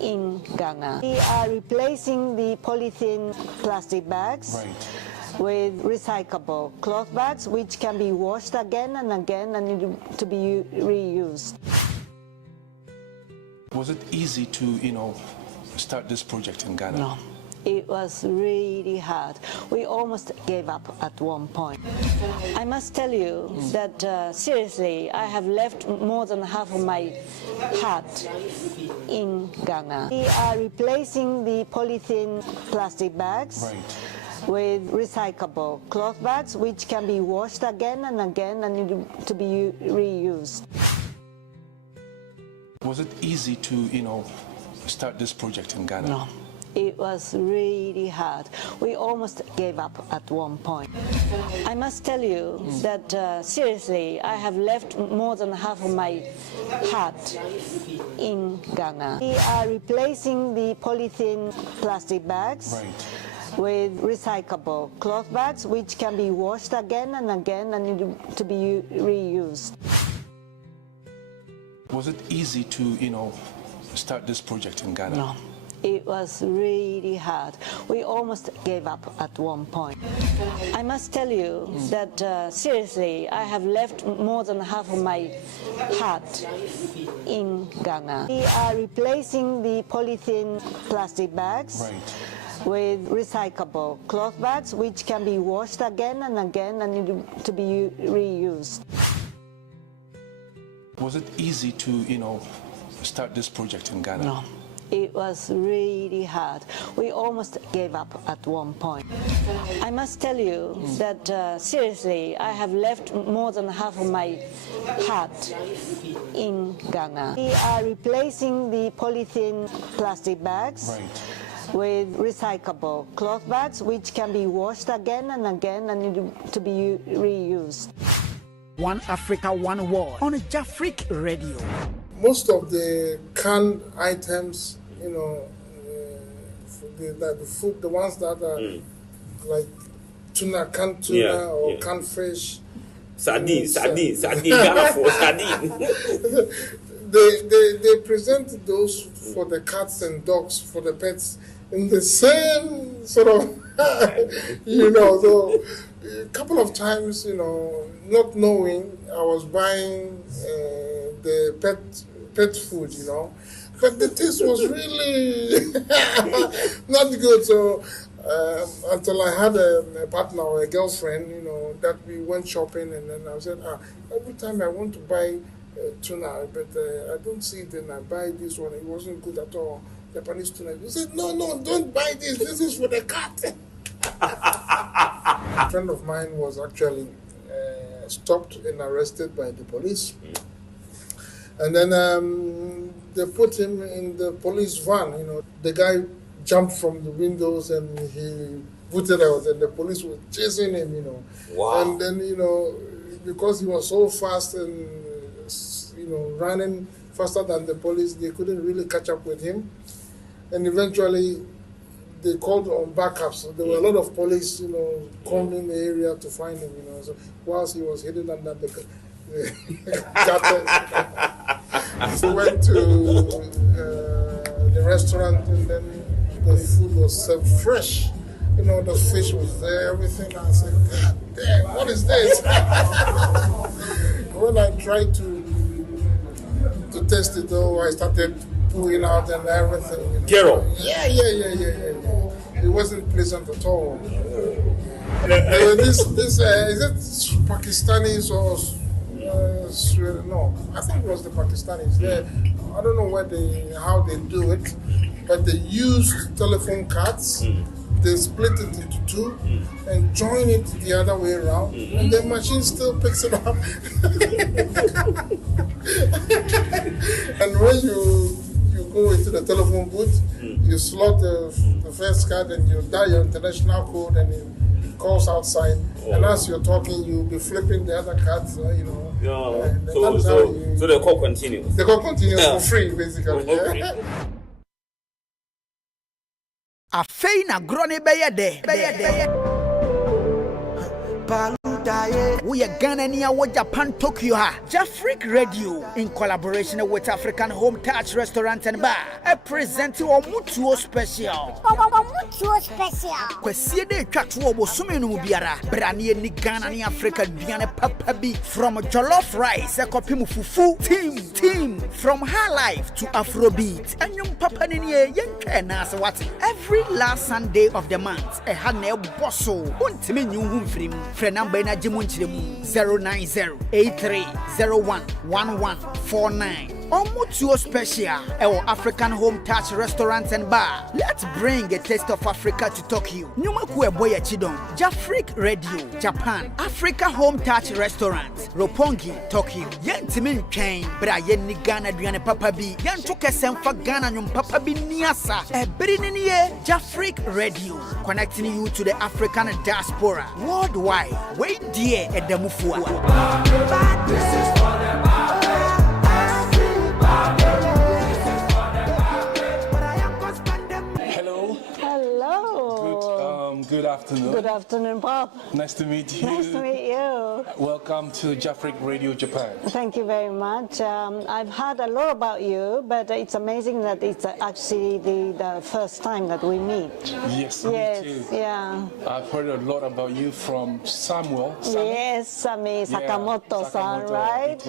in Ghana. We are replacing the polythene plastic bags with recyclable cloth bags, which can be washed again and again and to be reused. Was it easy to, start this project in Ghana? No. It was really hard. We almost gave up at one point. I must tell you that seriously, I have left more than half of my heart in Ghana. We are replacing the polythene plastic bags with recyclable cloth bags, which can be washed again and again and to be reused. Was it easy to, start this project in Ghana? No. It was really hard. We almost gave up at one point. I must tell you that seriously, I have left more than half of my heart in Ghana. We are replacing the polythene plastic bags with recyclable cloth bags, which can be washed again and again and to be reused. Was it easy to, start this project in Ghana? No. It was really hard. We almost gave up at one point. I must tell you that seriously, I have left more than half of my heart in Ghana. We are replacing the polythene plastic bags with recyclable cloth bags, which can be washed again and again and to be reused. Was it easy to, start this project in Ghana? No. It was really hard. We almost gave up at one point. I must tell you that seriously, I have left more than half of my heart in Ghana. We are replacing the polythene plastic bags with recyclable cloth bags, which can be washed again and again and to be reused. One Africa, one world on Jafric Radio. Most of the canned items, the food, the ones that are like tuna, canned tuna or canned fish. Sardine, Ghana for sardine. They present those for the cats and dogs, for the pets, in the same sort of, so a couple of times, not knowing, I was buying the pet food, but the taste was really not good. So until I had a partner or a girlfriend, that we went shopping, and then I said, every time I want to buy tuna, but I don't see it, and I buy this one. It wasn't good at all. Japanese tuna. He said, no, don't buy this. This is for the cat. A friend of mine was actually stopped and arrested by the police. And then they put him in the police van. The guy jumped from the windows and he booted out, and the police were chasing him. Wow. And then because he was so fast and running faster than the police, they couldn't really catch up with him. And eventually, they called on backups. So there were a lot of police, combing the area to find him. So whilst he was hidden under the gutter, he went to the restaurant, and then the food was served fresh. The fish was there, everything. I said, God damn, what is this? When I tried to test it, though, I started pulling out and everything. Gero? Yeah. It wasn't pleasant at all. This is it Pakistanis or no? I think it was the Pakistanis. I don't know how they do it, but they use telephone cards. They split it into two and join it the other way around, and the machine still picks it up. And when you go into the telephone booth, you slot the first card and you dial your international code, and it calls outside. And as you're talking, you'll be flipping the other cards, So the call continues. The call continues for free, basically. Afei na grone beye de. We are Ghana near Japan, Tokyo. Jafric Radio, in collaboration with African Home Touch Restaurant and Bar, present you a Mutuo Special. Mutuo Special. Kwesie de twatwo bosume no biara. Branie ni Ghana ni Africa duane papa bi from jollof rice ekopim fufu. Team from high life to Afrobeat. Anyum papa ni yentwe na se what. Every last Sunday of the month, e ha na bosso. Untimi nyu humfrim. Fre number na jimu nchiremu 09083011149. Mutuo Special, our African Home Touch Restaurant and Bar. Let's bring a taste of Africa to Tokyo. Nyumaku Eboya Chidon, Jafric Radio, Japan, Africa Home Touch Restaurant, Roppongi, Tokyo. Yentimin Chain, Bra Yenni Ghana Duane Papa B. Yantuke Semfa Ghana Nyum Papa B Niasa. Brininiye Jafric Radio, connecting you to the African diaspora worldwide. Wait dear at the Mufua. This is for them. Good afternoon. Good afternoon, Bob. Nice to meet you. Nice to meet you. Welcome to Jafric Radio Japan. Thank you very much. I've heard a lot about you, but it's amazing that it's actually the first time that we meet. Yes, yes, me too. Yeah. I've heard a lot about you from Samuel. Yes, Sami Sakamoto-san, right?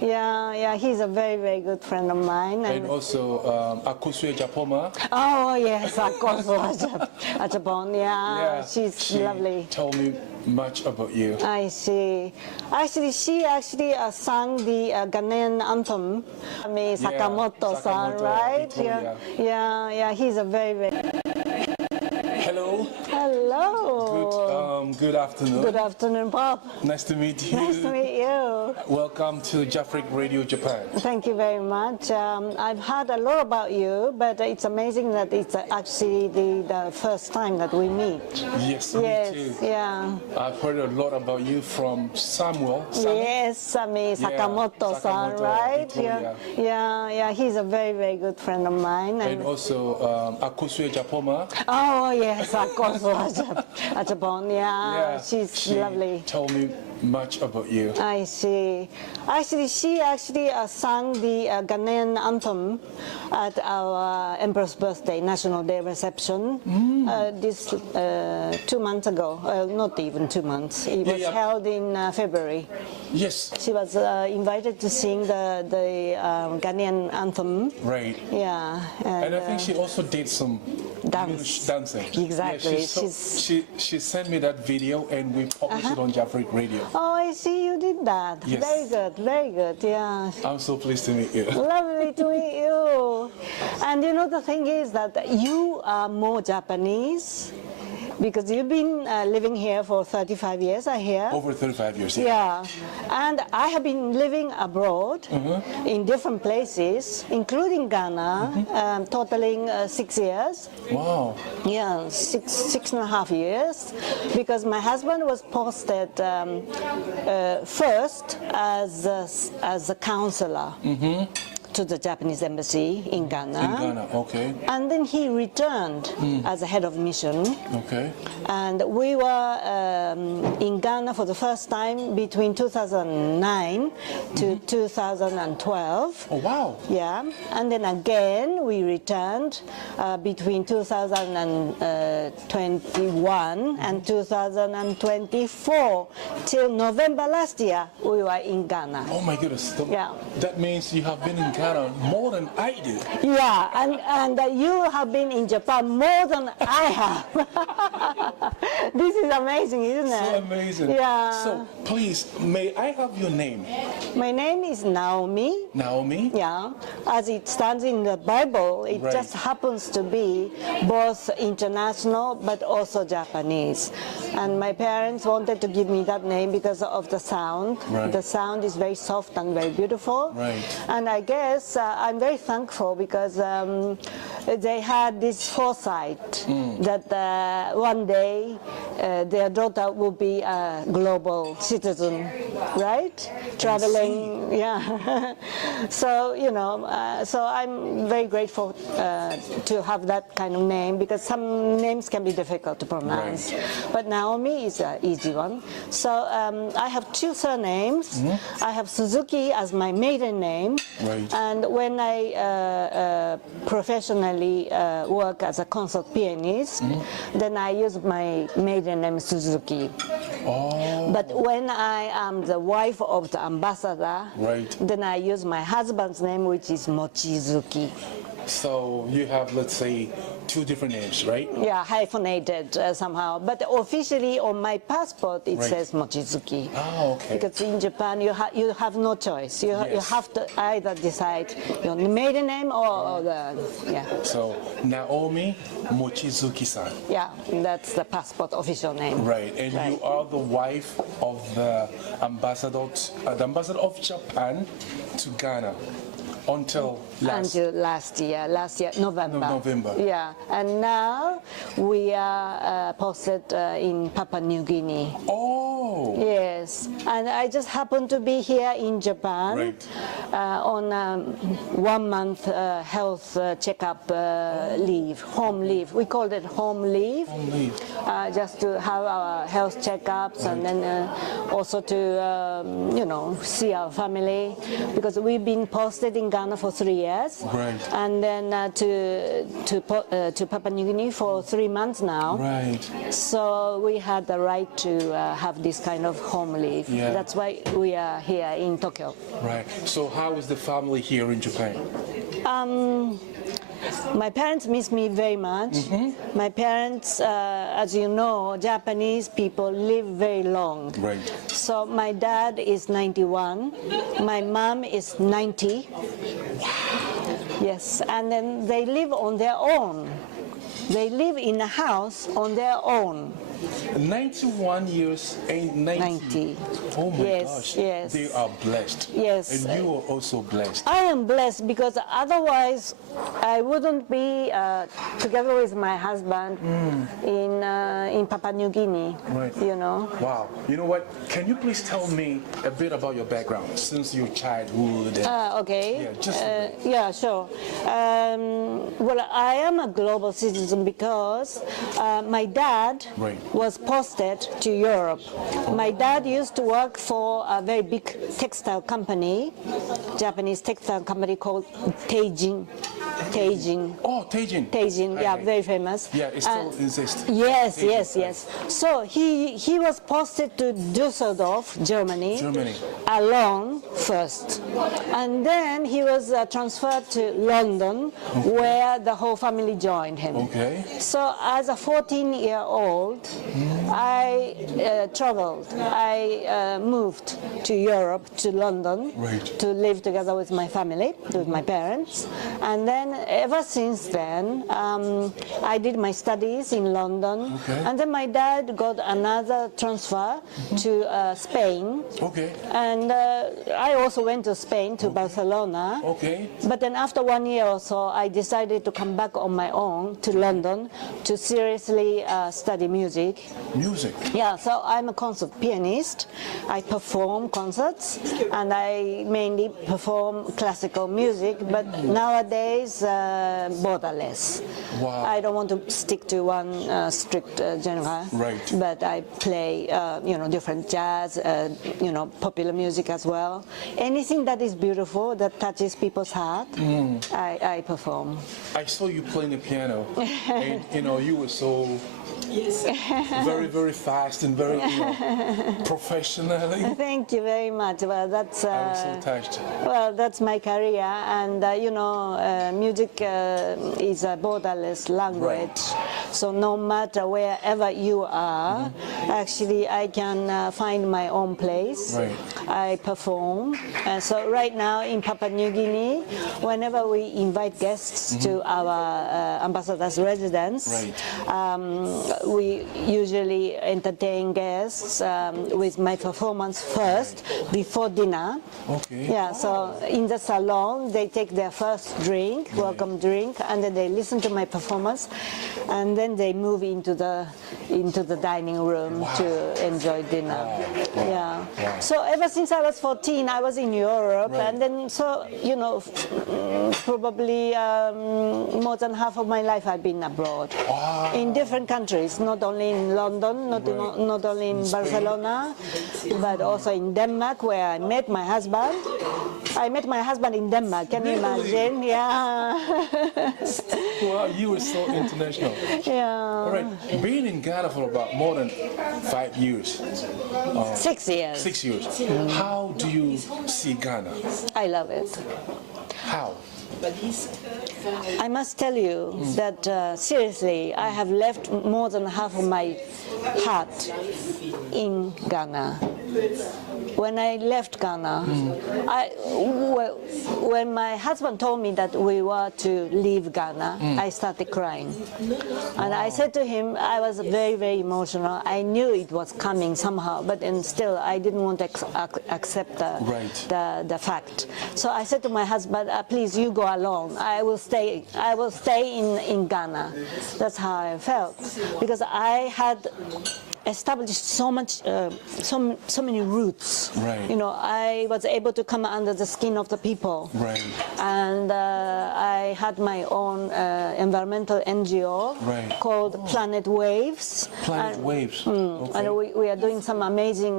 Yeah. He's a very, very good friend of mine. And also Akosue Japoma. Oh, yes, Akosue Japon, yeah, she's lovely. Told me much about you. I see. Actually, she sang the Ghanaian anthem. Sakamoto-san, right? Yeah. He's a very, very. Hello. Good afternoon. Good afternoon, Bob. Nice to meet you. Nice to meet you. Welcome to Jafric Radio Japan. Thank you very much. I've heard a lot about you, but it's amazing that it's actually the first time that we meet. Yes, me too. Yeah. I've heard a lot about you from Samuel. Yes, Sami Sakamoto-san, right? Yeah. He's a very, very good friend of mine. And also Akosue Japoma. Oh, yes, Akosue Japon, yeah. She's lovely. Told me much about you. I see. Actually, she sang the Ghanaian anthem at our Emperor's birthday, National Day reception, this 2 months ago. Not even 2 months. It was held in February. Yes. She was invited to sing the Ghanaian anthem. Right. Yeah. And I think she also did some dancing. Exactly. Yeah, she sent me that video and we published it on Jafric Radio. Oh, I see you did that. Yes. Very good, yeah. I'm so pleased to meet you. Lovely to meet you. And you know, the thing is that you are more Japanese because you've been living here for 35 years, I hear. Over 35 years, yeah. And I have been living abroad in different places, including Ghana, totaling 6 years. Wow. Yeah, six and a half years, because my husband was posted first as a counselor to the Japanese embassy in Ghana. In Ghana, okay. And then he returned as a head of mission. Okay. And we were in Ghana for the first time between 2009 to 2012. Oh, wow. Yeah. And then again, we returned between 2021 and 2024 till November last year. We were in Ghana. Oh my goodness. Yeah. That means you have been in Ghana more than I did. Yeah, and you have been in Japan more than I have. This is amazing, isn't it? So amazing. Yeah. So please, may I have your name? My name is Naomi. Naomi? Yeah. As it stands in the Bible, it just happens to be both international but also Japanese. And my parents wanted to give me that name because of the sound. Right. The sound is very soft and very beautiful. Right. And I guess I'm very thankful because they had this foresight that one day their daughter will be a global citizen, right? Traveling, yeah. So, you know, so I'm very grateful to have that kind of name, because some names can be difficult to pronounce. Right. But Naomi is an easy one. So I have two surnames. I have Suzuki as my maiden name. Right. And when I professionally work as a concert pianist, then I use my maiden name Suzuki. Oh. But when I am the wife of the ambassador, Right. then I use my husband's name, which is Mochizuki. So you have, let's say, two different names, right? Yeah, hyphenated somehow. But officially on my passport it Right. says Mochizuki. Oh, okay. Because in Japan you have no choice. You Yes. have to either decide your maiden name or the So Naomi Mochizuki-san. yeah, that's the passport official name. Right, and you are the wife of the ambassador of Japan to Ghana until Until last year, November. November. Yeah, and now we are posted in Papua New Guinea. Oh. Yes, and I just happened to be here in Japan Right. on 1 month health checkup leave, home leave. We called it home leave. Home leave. Just to have our health checkups and then also to you know, see our family, because we've been posted in Ghana for 3 years. Right. And then to Papua New Guinea for 3 months now. Right. So we had the right to have this kind of home leave. Yeah. That's why we are here in Tokyo. Right. So how is the family here in Japan? My parents miss me very much. My parents, as you know, Japanese people live very long. Right. So my dad is 91, my mom is 90. Yes, and then they live on their own. They live in a house on their own. 91 years and 90. Oh my Yes, gosh. yes. They are blessed. Yes. And you are also blessed. I am blessed because otherwise I wouldn't be together with my husband in Papua New Guinea. Right. You know. Wow. You know what? Can you please tell me a bit about your background since your childhood? And Okay. Yeah, just a bit. yeah, sure. Well, I am a global citizen because my dad Right. was posted to Europe. My dad used to work for a very big textile company, Japanese textile company called Teijin. Oh, Teijin. Teijin, yeah, very famous. Yeah, it still exists. Yes, Teijin, yes, right. yes. So he was posted to Düsseldorf, Germany, Germany. alone first. And then he was transferred to London, where the whole family joined him. Okay. So as a 14-year-old, I traveled. I moved to Europe, to London, Right. to live together with my family, with my parents. And then ever since then, I did my studies in London. Okay. And then my dad got another transfer to Spain. Okay. And I also went to Spain, to Barcelona. Okay. But then after 1 year or so, I decided to come back on my own to London to seriously study music. Music. Yeah, so I'm a concert pianist. I perform concerts, and I mainly perform classical music, but nowadays borderless. Wow. I don't want to stick to one strict genre. Right. But I play, you know, different jazz, you know, popular music as well. Anything that is beautiful, that touches people's heart, I perform. I saw you playing the piano, and you know you were so very, very fast and very professionally. Thank you very much. Well, that's I was so touched. well, that's my career, and you know, music is a borderless language. So no matter wherever you are, actually, I can find my own place. Right. I perform. So right now in Papua New Guinea, whenever we invite guests to our ambassador's residence, Right. we usually entertain guests with my performance first before dinner. Okay. Yeah, so in the salon they take their first drink, welcome drink, and then they listen to my performance, and then they move into the dining room to enjoy dinner. Yeah. So ever since I was 14, I was in Europe, and then so probably more than half of my life I've been abroad, in different countries, not only in London, not only in Barcelona, but also in Denmark, where I met my husband. I met my husband in Denmark. Can you imagine? Yeah. Wow, you were so international. Yeah. All right, being in Ghana for about more than 5 years. 6 years. 6 years. How do you see Ghana? I love it. How? I must tell you that seriously, I have left more than half of my heart in Ghana. When I left Ghana, when my husband told me that we were to leave Ghana, I started crying. And I said to him, I was very, very emotional. I knew it was coming somehow, but still I didn't want to accept the fact. So I said to my husband, please, you go alone. I will stay in Ghana. That's how I felt, because I had established so many roots. Right. I was able to come under the skin of the people. Right. And I had my own environmental NGO called Planet Waves. Planet Waves. Okay. And we are doing some amazing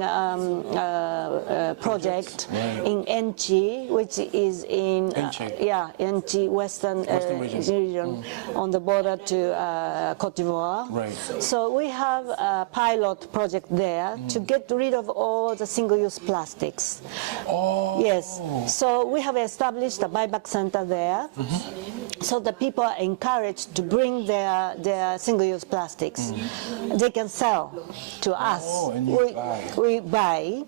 project in Enchi, which is in Enchi, Western region, on the border to Cote d'Ivoire. Right. So we have a pilot project there to get rid of all the single-use plastics. Oh. Yes. So we have established a buyback center there. So the people are encouraged to bring their single-use plastics. They can sell to us. Oh, and we buy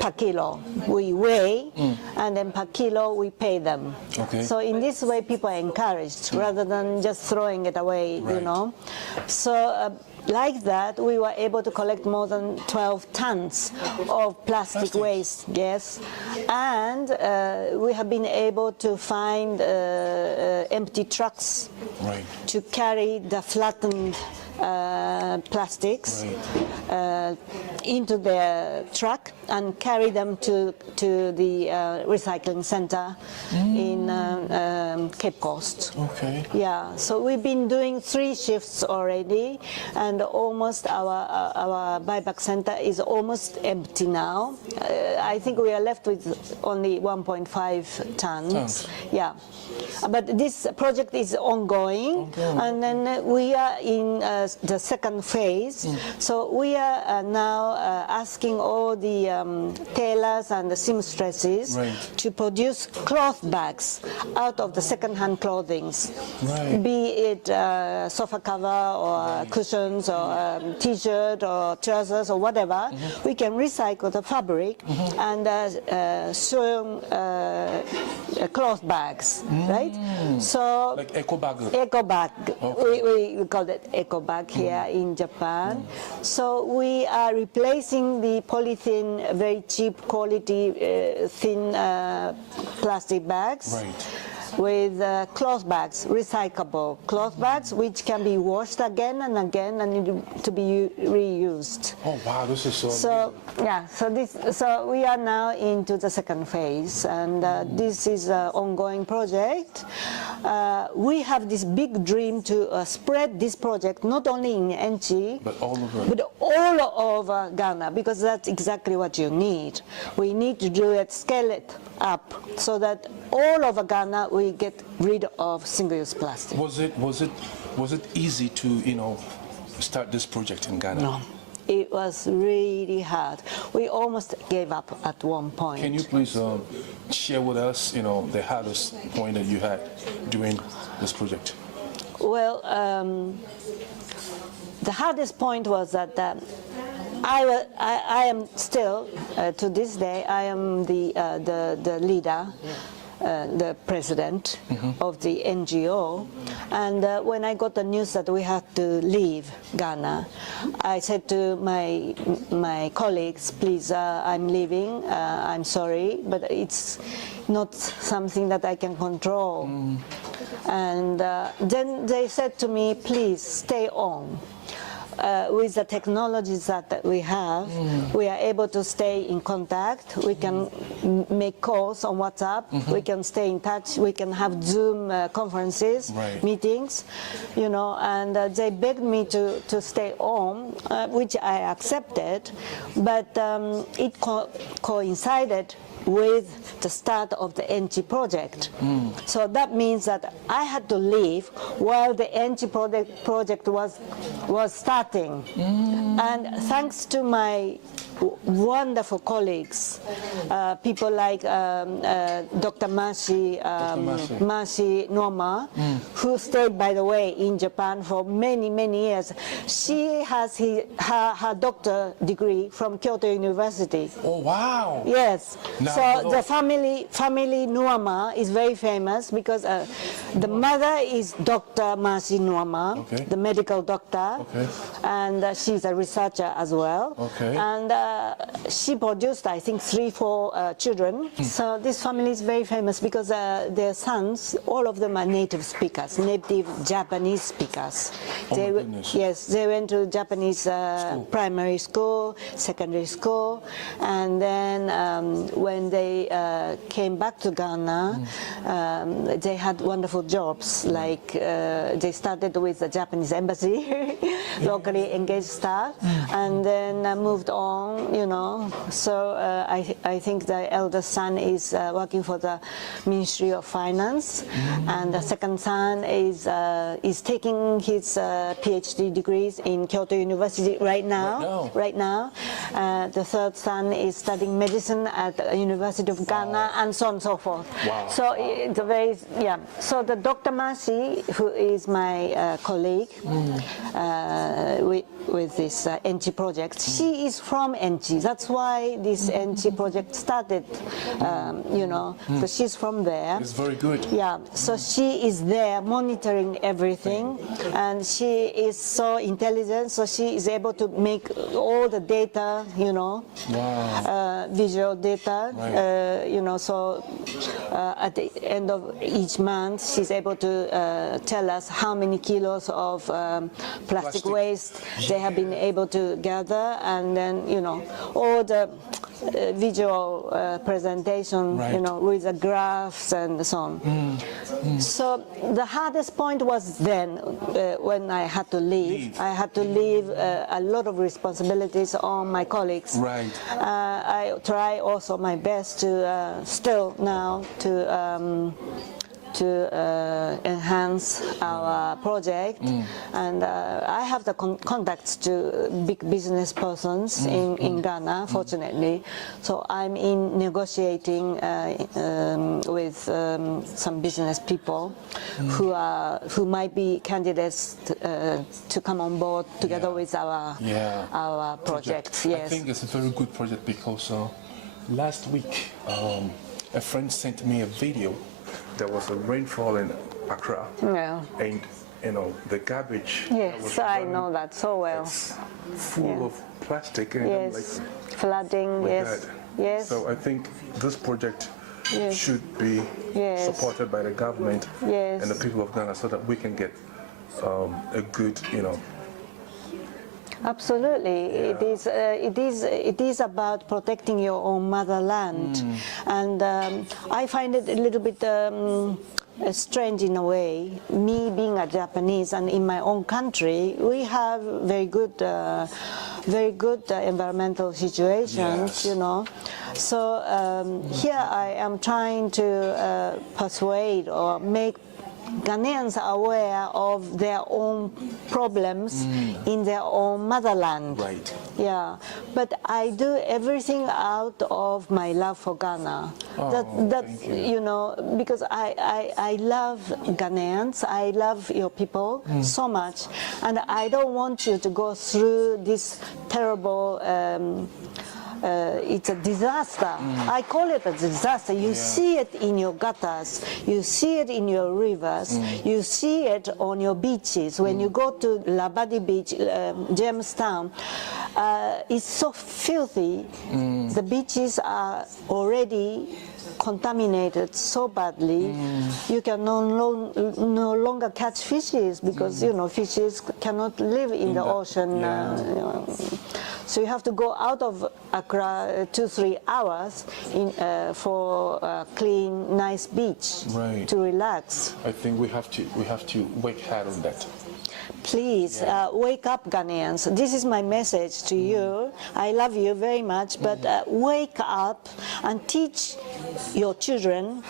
per kilo. We weigh, and then per kilo we pay them. Okay. So in this way, people are encouraged rather than just throwing it away. So. Like that, we were able to collect more than 12 tons of plastic waste, yes. And we have been able to find empty trucks to carry the flattened plastics into the truck and carry them to the recycling center in Cape Coast. Okay. Yeah, so we've been doing 3 shifts already, and almost our buyback center is almost empty now. I think we are left with only 1.5 tons. Yeah, but this project is ongoing. And then we are in the second phase. So we are now asking all the tailors and the seamstresses to produce cloth bags out of the second-hand clothing, be it sofa cover or cushions or t-shirt or trousers or whatever. We can recycle the fabric and sew cloth bags, right? So like eco bag. Eco bag. Okay. We call it eco bag here in Japan. So we are replacing the polythene, very cheap quality thin plastic bags with cloth bags, recyclable cloth bags, which can be washed again and again and need to be reused. Oh wow, this is so yeah. So we are now into the second phase, and this is an ongoing project. We have this big dream to spread this project not only in Enchi, but all over Ghana, because that's exactly what you need. We need to do it, scale it up, so that all over Ghana we get rid of single-use plastic. Was it easy to start this project in Ghana? No. It was really hard. We almost gave up at one point. Can you please share with us, the hardest point that you had during this project? Well, the hardest point was that I am still, to this day, I am the leader. the president of the NGO. And when I got the news that we had to leave Ghana, I said to my colleagues, please, I'm leaving, I'm sorry, but it's not something that I can control. And then they said to me, please stay on. With the technologies that we have, we are able to stay in contact. We can make calls on WhatsApp. We can stay in touch. We can have Zoom conferences, meetings, you know. And they begged me to stay on, which I accepted. But it coincided with the start of the NG project. So that means that I had to leave while the NG project was starting. And thanks to my wonderful colleagues, people like Dr. Mercy Noma, who stayed, by the way, in Japan for many, many years. She has her doctor degree from Kyoto University. Oh, wow. Yes. Now, so the family Nuama is very famous because the mother is Dr. Mercy Nuama, the medical doctor, and she's a researcher as well. And she produced, I think, 3-4 children. So this family is very famous because their sons, all of them are native speakers, native Japanese speakers. Yes, they went to Japanese primary school, secondary school, and then when they came back to Ghana, they had wonderful jobs. Like they started with the Japanese embassy, locally engaged staff, and then moved on, you know. So I think the eldest son is working for the Ministry of Finance, and the second son is taking his PhD degrees in Kyoto University right now. The third son is studying medicine at the University of Ghana, and so on and so forth. So it's a very, so the Dr. Mercy, who is my colleague with this NG project, she is from NG. That's why this NG project started, you know, so she's from there. It's very good. Yeah, so she is there monitoring everything, and she is so intelligent, so she is able to make all the data, you know, visual data, you know, so at the end of each month, she's able to tell us how many kilos of plastic waste they have been able to gather, and then, you know, all the visual presentation, you know, with the graphs and so on. So the hardest point was then when I had to leave. I had to leave a lot of responsibilities on my colleagues. I try also my best to still now to enhance our project, and I have the contacts to big business persons in Ghana, fortunately. So I'm in negotiating with some business people who might be candidates to come on board together with our project. I think it's a very good project because last week a friend sent me a video. There was a rainfall in Accra, and you know the garbage. Yes, I know that so well. It's full of plastic and like flooding. Yes. So I think this project should be supported by the government and the people of Ghana, so that we can get a good, you know. Absolutely, it is about protecting your own motherland, and I find it a little bit strange in a way. Me being a Japanese, and in my own country, we have very good environmental situations, you know. So here I am trying to persuade or make Ghanaians are aware of their own problems in their own motherland. Yeah, but I do everything out of my love for Ghana. You know, because I love Ghanaians, I love your people so much, and I don't want you to go through this terrible it's a disaster. I call it a disaster. You see it in your gutters, you see it in your rivers, you see it on your beaches. When you go to Labadi Beach, Jamestown, it's so filthy. The beaches are already contaminated so badly. You can no longer catch fishes because you know fishes cannot live in the ocean. You know. So you have to go out of Accra 2-3 hours for a clean, nice beach to relax. I think we have to work hard on that. Please wake up, Ghanaians. This is my message to you. I love you very much, but wake up and teach your children.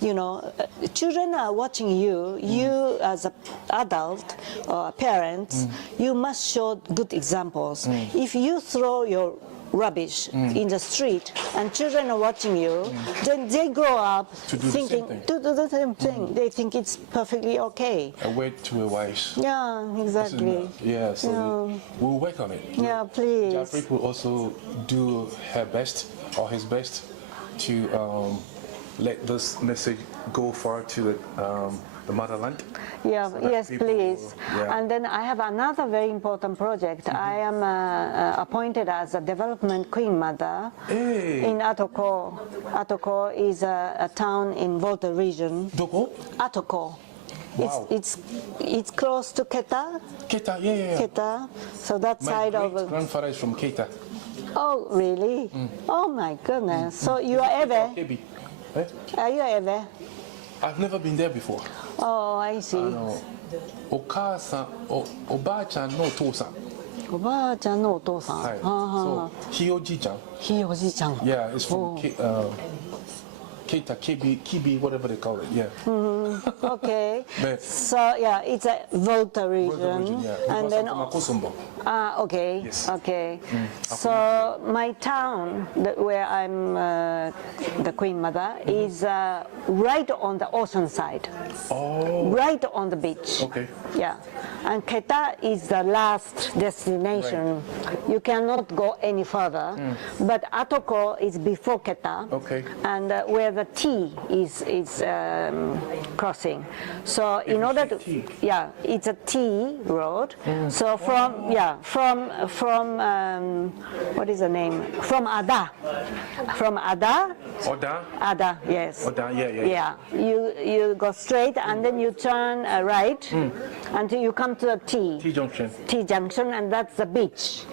You know, children are watching you. You, as an adult or a parent, you must show good examples. If you throw your rubbish in the street and children are watching you, then they grow up thinking to do the same thing. They think it's perfectly okay. A word to a wise. Yeah, exactly. Yeah, so we'll work on it. Yeah, please. Jafric will also do her best or his best to let this message go far to the motherland. Yeah, so yes, please. And then I have another very important project. I am appointed as a development queen mother in Atoko. Atoko is a town in Volta region. Doko? Atoko. Wow. It's close to Keta. Keta, yeah. Keta. So that side of. My grandfather is from Keta. Oh, really? Oh my goodness. So you are ever? Are you ever? I've never been there before. Oh, I see. Oba-chan no otou-san. Oba-chan no otou-san. So, Hiyoji-chan. Hiyoji-chan. Yeah, it's from Keita, Kibi, whatever they call it. Yeah. Okay. So yeah, it's a Volta region, and then okay. Yes. Okay. So my town, where I'm the queen mother, is right on the ocean side. Oh. Right on the beach. Okay. Yeah. And Keta is the last destination. You cannot go any further. But Atoko is before Keta. Okay. And where the T is crossing. So in order to, it's a T road. So from what is the name? From Ada. Ada, yes. Oda, yeah. You go straight and then you turn right until you come to the T junction. T junction, and that's the beach.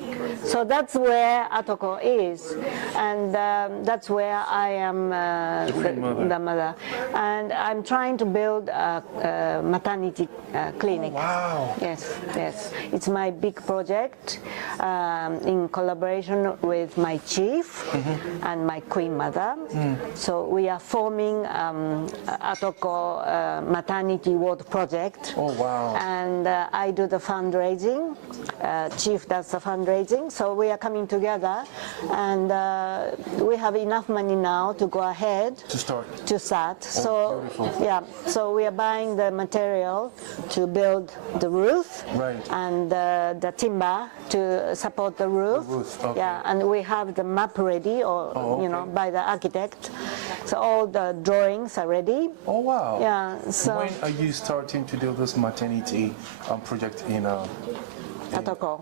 So that's where Atoko is, and that's where I am the mother. And I'm trying to build a maternity clinic. Oh, wow. Yes. It's my big project in collaboration with my chief and my queen mother. So we are forming Atoko maternity ward project. Oh, wow. And I do the fundraising. Chief does the fundraising. So we are coming together, and we have enough money now to go ahead to start. So beautiful. so we are buying the material to build the roof, and the timber to support the roof. Okay. Yeah, and we have the map ready, or by the architect. So all the drawings are ready. Oh wow. Yeah. So when are you starting to do this maternity project in Atoko?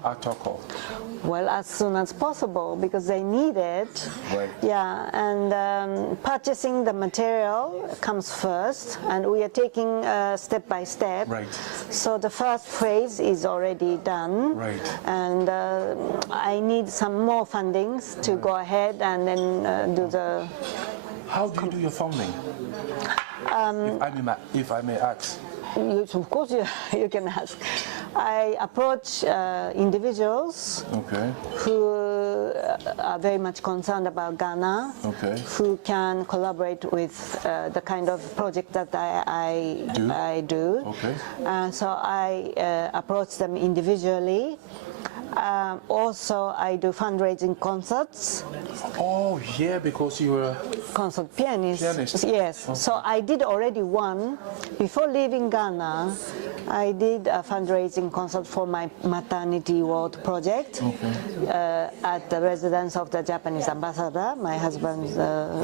Well, as soon as possible, because they need it. Right. Yeah, and purchasing the material comes first, and we are taking step by step. Right. So the first phase is already done. Right. And I need some more fundings to go ahead and then do the. How do you do your funding? If I may ask. Of course, you can ask. I approach individuals who are very much concerned about Ghana, who can collaborate with the kind of project that I do. So I approach them individually, Also, I do fundraising concerts. Oh, yeah, because you were Concert pianist. Yes. Okay. So I did already one. Before leaving Ghana, I did a fundraising concert for my maternity ward project at the residence of the Japanese ambassador, my husband's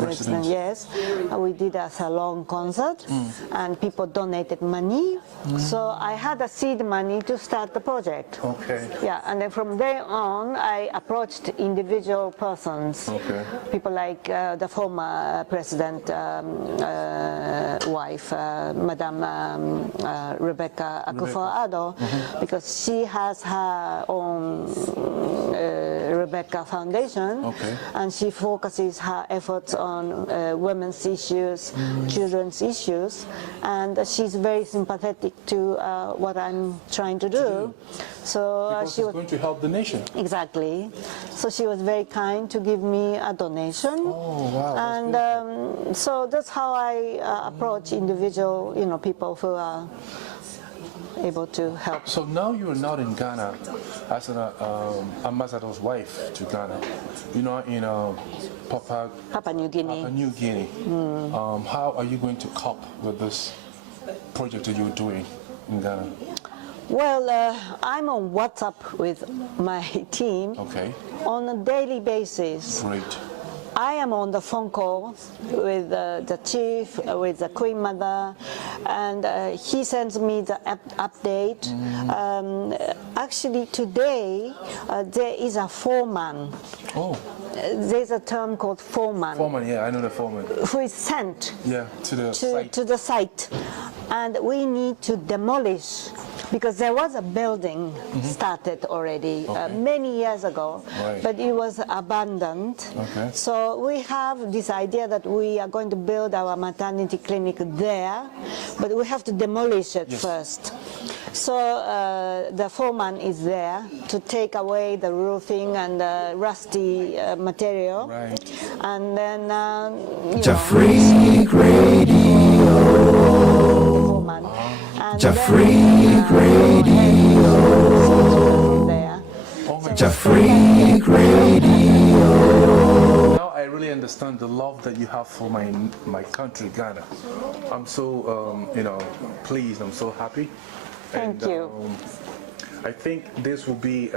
residence. Yes. We did a salon concert and people donated money. So I had a seed money to start the project. Okay. Yeah, and then from there on, I approached individual persons. Okay. People like the former president wife, Madame Rebecca Akufo-Addo, because she has her own Rebecca Foundation, and she focuses her efforts on women's issues, children's issues, and she's very sympathetic to what I'm trying to do. So Because she it's was going to help the nation. exactly. So she was very kind to give me a donation. Oh, wow. And so that's how I approach individual, people who are able to help. So now you are not in Ghana as an ambassador's wife to Ghana. You're not in Papua New Guinea. New Guinea. How are you going to cope with this project that you're doing in Ghana? Well, I'm on WhatsApp with my team on a daily basis. Great. I am on the phone call with the chief, with the Queen Mother, and he sends me the update. Actually, today there is a foreman. Oh. There's a term called foreman. Foreman, yeah, I know the foreman. Who is sent to the site. To the site, and we need to demolish. Because there was a building started already many years ago, but it was abandoned. So we have this idea that we are going to build our maternity clinic there, but we have to demolish it first. So the foreman is there to take away the roofing and the rusty material. And then, Freak Radio. Freak Radio. Freak Radio. Now I really understand the love that you have for my country, Ghana. I'm so pleased. I'm so happy. Thank you. I think this will be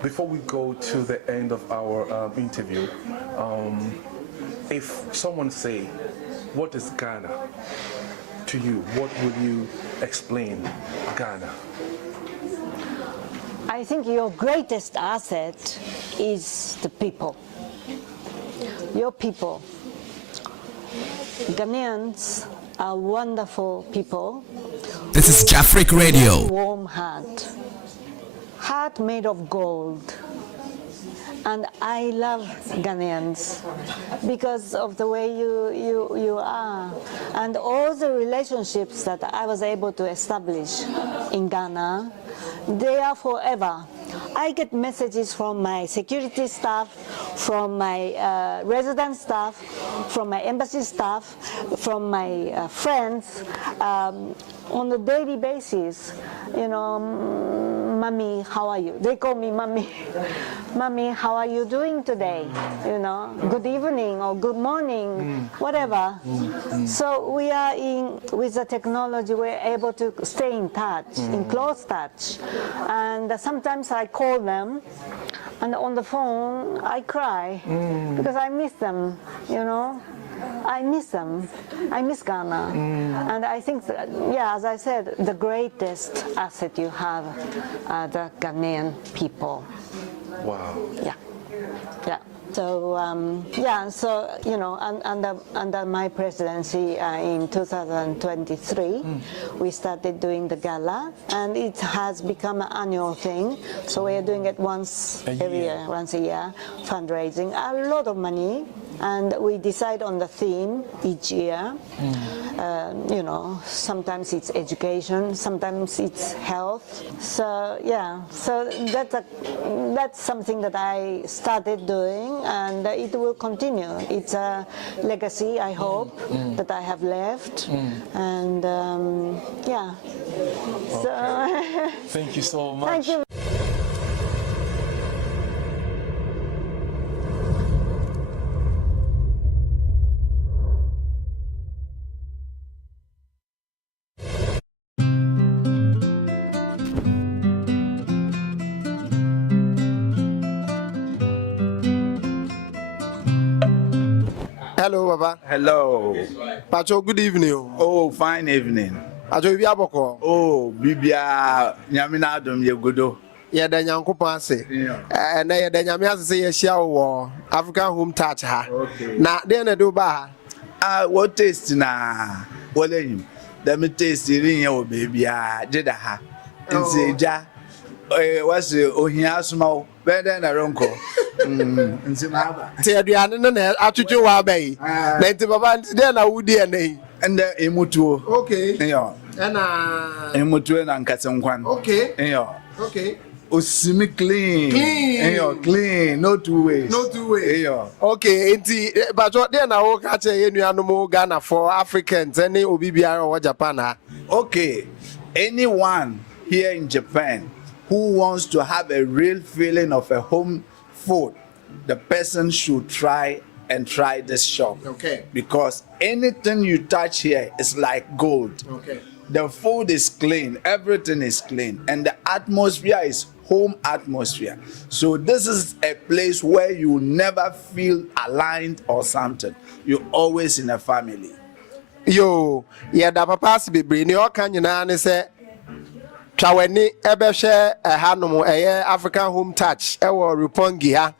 before we go to the end of our interview. If someone say, "What is Ghana?" to you, what would you explain Ghana? I think your greatest asset is the people. Your people. Ghanaians are wonderful people. This is Jafric Radio. Warm heart made of gold. And I love Ghanaians because of the way you are, and all the relationships that I was able to establish in Ghana, they are forever. I get messages from my security staff, from my resident staff, from my embassy staff, from my friends on a daily basis. Mommy, how are you? They call me Mommy. Mommy, how are you doing today? Good evening or good morning, whatever. So we are with the technology, we're able to stay in touch, in close touch. And sometimes I call them, and on the phone I cry because I miss them, I miss them. I miss Ghana. And I think, as I said, the greatest asset you have are the Ghanaian people. Wow. Yeah. So, under my presidency in 2023, we started doing the gala, and it has become an annual thing. So we are doing it once a year, fundraising, a lot of money. And we decide on the theme each year. Sometimes it's education, sometimes it's health. So that's something that I started doing, and it will continue. It's a legacy, I hope, that I have left. And So thank you so much. Thank you. Hello, Baba. Hello. Pacho, good evening. Oh, fine evening. Pacho, Bibia Boko. Oh, Bibia, Yamina Dom Yegudo. Yeah, then Yanko Passe. And then Yamia say a show African home touch her. Okay. Now, then I do ba. What taste na? What name? Let me taste it in your baby. Did ha? And say, Ja. What's the Ohia small? Better than a ronco. And say, Say, Adriana, Atuju Wabe. Then to Baba, then I would DNA. And the Emutu. Okay. Yeah. And Emutu and Katsangwan. okay. Yeah. Okay. Osimi clean. Clean. No two ways. No two ways. Yeah. Okay, but what then I will catch a new animal Ghana for Africans, any Obibia or Japan. Okay, anyone here in Japan who wants to have a real feeling of a home food, the person should try this shop. Okay. Because anything you touch here is like gold. Okay. The food is clean, everything is clean, and the atmosphere is home atmosphere. So this is a place where you never feel aligned or something. You're always in a family. Yo, yeah, the papas be bring your can you say Chaweni Ebeshe a Hanumo a African home touch, a Rupongi ha.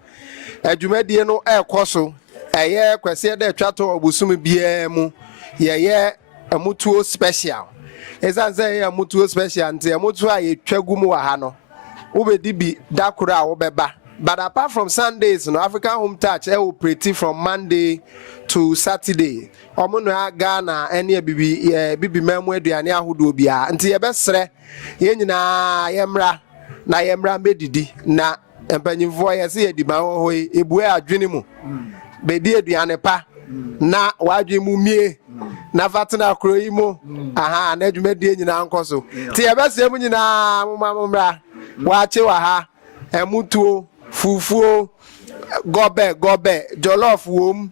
A Jumedi no air coso, a year Quasia de Chato or Busumi Biemu, yeah, a mutuo special. As I say, a mutuo special and a mutua Chegumu Hano. Ube dibi dakura obeba. But apart from Sundays, no African home touch, I will pretty from Monday to Saturday. Omono Ghana any bibi memwe duane ahodo bia. Nti ye besre ye nyina yemra na yemra medidi na empanyimfo ye se ediba hoyi ebue adwene mu. Bedi aduane pa na wadwe mu mie. Na fatena kro yi mu. Aha na adwumadi nyina nkoso. Nti ye besre mu nyina mumra. Wache wa ha emutuo fufuo gobe jollof wom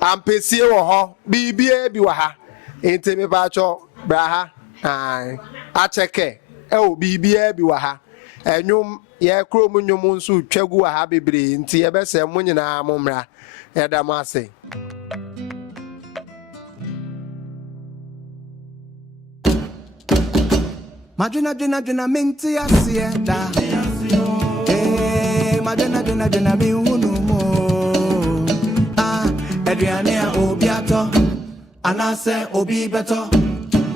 ampesie wo ho bibie bi wa ha ente me ba cho bra ha acheke o bibie bi wa ha enwum ye krom nwum nso twagu wa ha bebre nti ye bese mu nyina momra ye da mase Madrina minti asieda. Madrina mi unumo. Adriane obiato. Anase obi beto.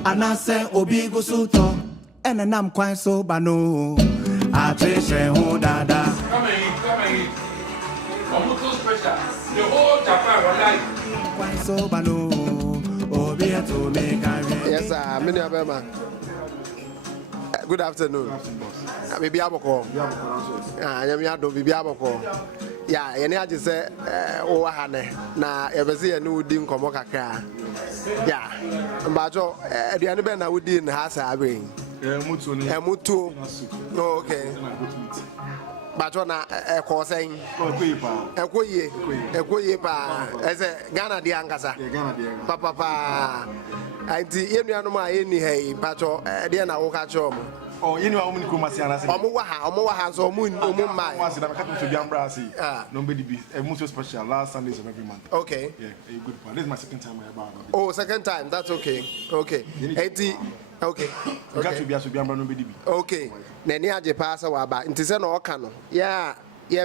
Anase obi gusuto. Enenam kwan so bano. Atreshe ho dada. Come and eat. Omuto special. The whole Japan online. Kwan so bano. Obiato me kare. Yes sir, many abema. Good afternoon. Bibi aboko. Nyame ado bibi aboko. Ya, yene age se o wa ha ne na yebeze ye ne udi nkomo kakra. Ya. Mbajo aduane be na udi ne ha sa abe. Mutu ni. Mutu. Oh, okay. Bajo na ekosen. Ekoye pa. Eze Ghana di angasa. Ghana di angasa. Papa. Anti yenuanu ma eni hei bajo de na wo ka cho mo. Oh, you know how many kumasi anase. Omo wa ha so omo mai. Kumasi na ka to be ambra see. No be be a mutual special last Sundays of every month. Okay. Yeah, a good one. This is my second time I have. Oh, second time. That's okay. Okay. Enti okay. You got to be ambra no be be. Okay. Na ni age pass wa ba. Nti se na o ka no. Ya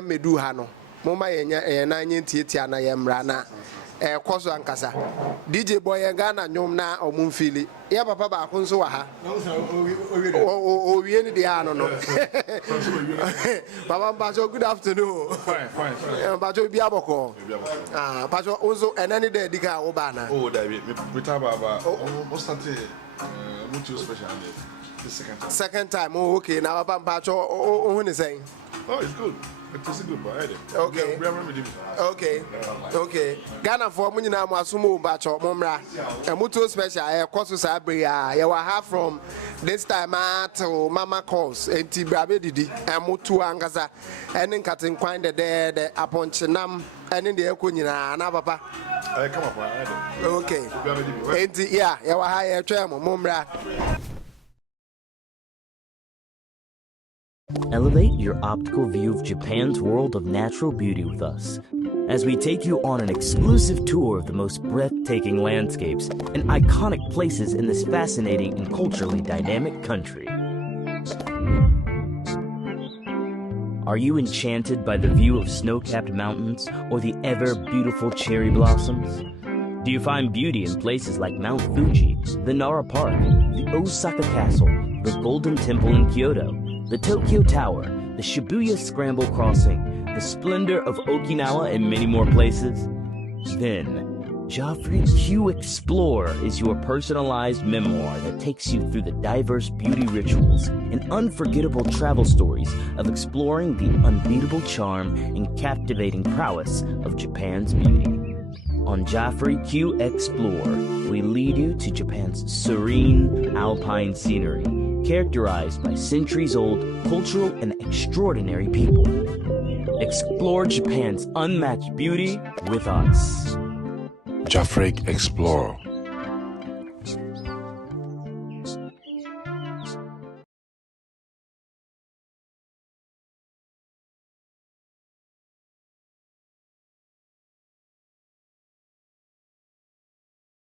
medu ha no. Mo ma ye na nya tietia na ye mra na koso ankasa DJ boy Ghana nyom na omumfili ya papa ba ko nso wa ha o wie ni de ha no Papa Bajo, good afternoon. Fine. Bajo bi aboko Bajo onzo enani de dika wo ba na Oh David me taba ba o start mutual special the second time. Oh okay na Papa Bajo o hu ni say Oh, it's good. It's good, but Okay. Ghana for Munina Masumu Bacho Momra. A mutual special, a course Sabria. You will have from this time to Mama calls and Tibrabedi, and Mutu Angasa, and then cutting quine the dead upon Chenam and in the Ekunina, Papa. I come up. Okay. And yeah, you will hire a tremor, Momra. Elevate your optical view of Japan's world of natural beauty with us. as we take you on an exclusive tour of the most breathtaking landscapes and iconic places in this fascinating and culturally dynamic country. Are you enchanted by the view of snow-capped mountains or the ever-beautiful cherry blossoms? Do you find beauty in places like Mount Fuji, the Nara Park, the Osaka Castle, the Golden Temple in Kyoto, the Tokyo Tower, the Shibuya Scramble Crossing, the splendor of Okinawa, and many more places? Then, Joffrey Q Explorer is your personalized memoir that takes you through the diverse beauty rituals and unforgettable travel stories of exploring the unbeatable charm and captivating prowess of Japan's beauty. On Joffrey Q Explorer, we lead you to Japan's serene alpine scenery, characterized by centuries-old cultural and extraordinary people. Explore Japan's unmatched beauty with us. Joffrey Explorer.